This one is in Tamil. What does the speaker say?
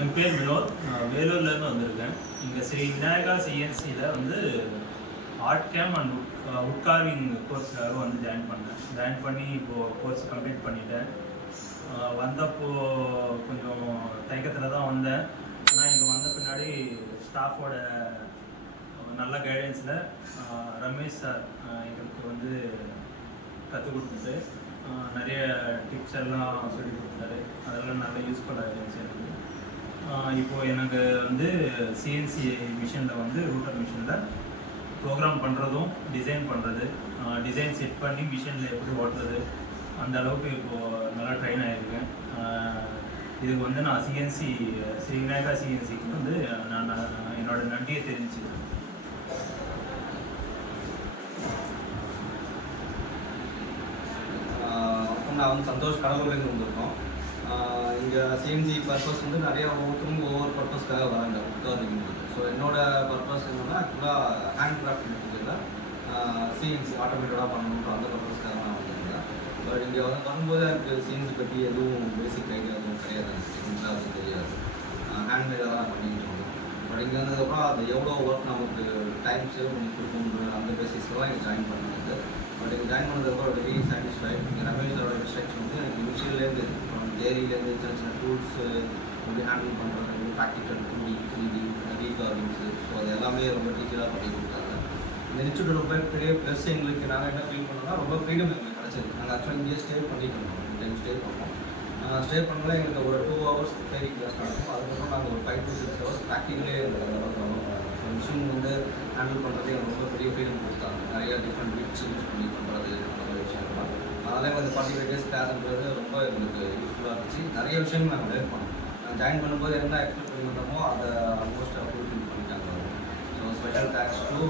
என் பேர் வினோத். நான் வேலூர்லேருந்து வந்திருக்கேன். இங்கே ஸ்ரீ விநாயகா சிஎன்சியில் வந்து ArtCAM and wood carving கோர்ஸ்க்காக வந்து ஜாயின் பண்ணி இப்போது கோர்ஸ் கம்ப்ளீட் பண்ணிட்டேன். வந்தப்போ கொஞ்சம் தயக்கத்தில் தான் வந்தேன். ஆனால் இங்கே வந்த பின்னாடி ஸ்டாஃபோட நல்ல கைடன்ஸில் ரமேஷ் சார் எங்களுக்கு வந்து கற்றுக் கொடுத்துட்டு நிறைய டிப்ஸ் எல்லாம் சொல்லி கொடுத்தாரு. அதெல்லாம் நல்லா யூஸ்ஃபுல்லாக இருந்துச்சு எனக்கு. இப்போது எனக்கு வந்து சிஎன்சி மிஷினில் வந்து ரூட்டர் மிஷினில் ப்ரோக்ராம் பண்ணுறதும் டிசைன் செட் பண்ணி மிஷினில் எப்படி ஓட்டுறது அந்த அளவுக்கு இப்போது நல்லா ட்ரெயின் ஆகியிருக்கேன். இதுக்கு வந்து நான் சிஎன்சி ஸ்ரீ விநாயகா சிஎன்சிக்கு வந்து நான் என்னோடய நன்றியை தெரிவிச்சுக்கிறேன். நான் வந்து சந்தோஷ் கடலூர்லேருந்து வந்திருக்கோம். இங்கே சிஎன்சி பர்பஸ் வந்து நிறையா ஒவ்வொருத்தரும் ஒவ்வொரு பர்பஸ்க்காக வராங்க உட்காந்துருக்கு. ஸோ என்னோட பர்பஸ் என்னென்னா ஆக்சுவலாக ஹேண்ட் கிராஃப்ட் இருக்கிறதுல சிஎன்சி ஆட்டோமேட்டடாக பண்ணணுன்ற அந்த பர்பஸ்க்காக நான் வந்திருந்தேன். பட் இங்கே வந்து வரும்போது எனக்கு சிஎன்சி பற்றி எதுவும் பேசிக் ஐடியா எதுவும் கிடையாது, எனக்கு அது தெரியாது. ஹேண்ட்மேடாக தான் பண்ணிக்கிட்டு இருந்தோம். பட் இங்கே வந்ததுக்கப்புறம் அது எவ்வளோ ஒர்க் நமக்கு டைம் சேவ் பண்ணி கொடுக்கணுன்ற அந்த பேசிஸில் தான் இங்கே ஜாயின் பண்ணுறது. பட் இங்கே ஜாயின் பண்ணதுக்கப்புறம் வெரி சாட்டிஸ்ஃபைட். இங்கே ரமேஷோட இன்ஸ்ட்ரக்ஷன் வந்து எனக்கு இனிஷியல்லேருந்து தேரியிலேருந்து சின்ன சின்ன டூல்ஸு எப்படி ஹேண்டில் பண்ணுறது, ப்ராக்டிக்கல் 2D 3D ரீகார்விங்ஸு, ஸோ அது எல்லாமே ரொம்ப டீச்சராக பண்ணி கொடுத்தாங்க. இந்த இன்ஸ்டியூட் ரொம்ப பெரிய ப்ளஸ் எங்களுக்கு நாங்கள் என்ன ஃபீல் பண்ணோம்னா ரொம்ப ஃப்ரீடம் எங்களுக்கு கிடச்சிது. நாங்கள் ஆக்சுவலாக இங்கேயே ஸ்டே பண்ணிட்டு இருந்தோம், டைம் ஸ்டே பண்ணோம். ஸ்டே பண்ணல எங்களுக்கு ஒரு 2 hours தேரி கிளாஸ் நடக்கும். அதுக்கப்புறம் நாங்கள் ஒரு 5 to 6 hours ப்ராக்டிக்கலே மிஷின் வந்து ஹேண்டில் பண்ணுறது எனக்கு ரொம்ப பெரிய ஃப்ரீடம் கொடுத்தாங்க. நிறைய டிஃப்ரெண்ட் பிட்ஸ் யூஸ் பண்ணி பண்ணுறது அந்த மாதிரி விஷயங்கள்லாம். அதனாலே வந்து 45 days கிளாஸ்ன்றது ரொம்ப எங்களுக்கு யூஸ்ஃபுல்லாக இருந்துச்சு. நிறைய விஷயங்கள் நாங்கள் லேர்ன் பண்ணோம். நாங்கள் ஜாயின் பண்ணும்போது என்ன எக்ஸ்பெக்ட் பண்ணி வந்தோமோ அதை ஆல்மோஸ்ட் ஃபுல்ஃபில் பண்ணிட்டாங்க. So special thanks to